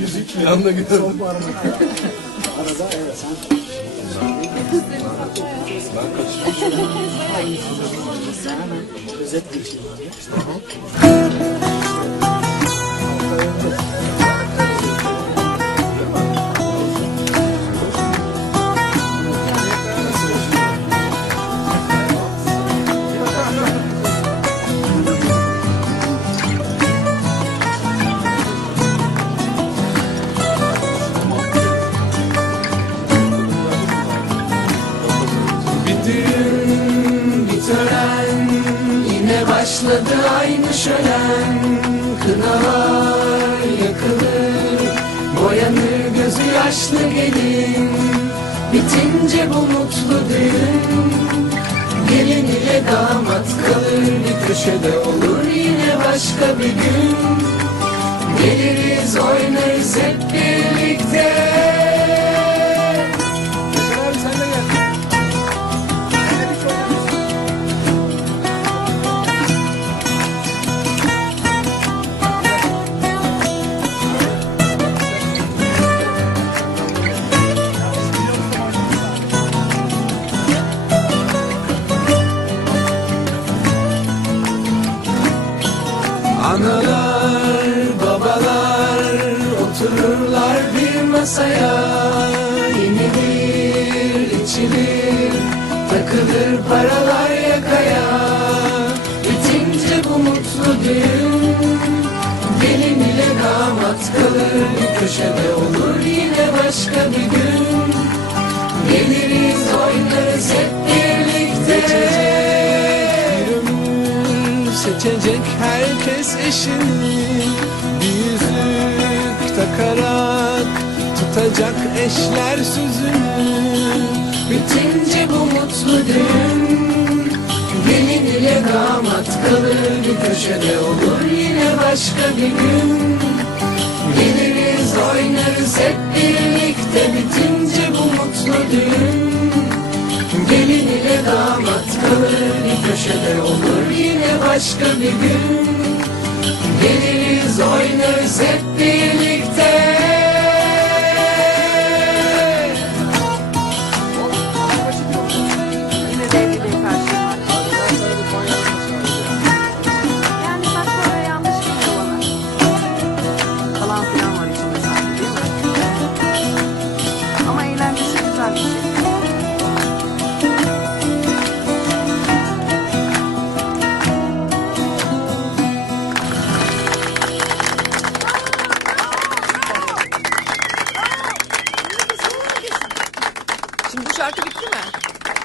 Yüzük bir anda gördüm. Arada evet sen. Ben kaçırmışım. Özet geçeyim tören Yine başladı aynı şölen. Kınalar yakılır Boyanır gözü yaşlı gelin. Bitince bu mutlu düğün Gelin ile damat kalır. Bir köşede olur yine başka bir gün. Geliriz oynarız hep birlikte otururlar bir masaya Yenilir, içilir, takılır paralar yakaya Bitince bu mutlu düğün Gelin ile damat kalır bir köşede olur yine başka bir gün. Geliriz oynarız hep birlikte. Seçecek herkes eşini takarak tutacak eşler sözünü. Bitince bu mutlu düğün Gelin ile damat kalır. Bir köşede olur yine başka bir gün. Geliriz oynarız hep birlikte. Bitince bu mutlu düğün Gelin ile damat kalır. Bir köşede olur yine başka bir gün. Geliriz oynarız hep birlikte Şimdi bu şarkı bitti mi?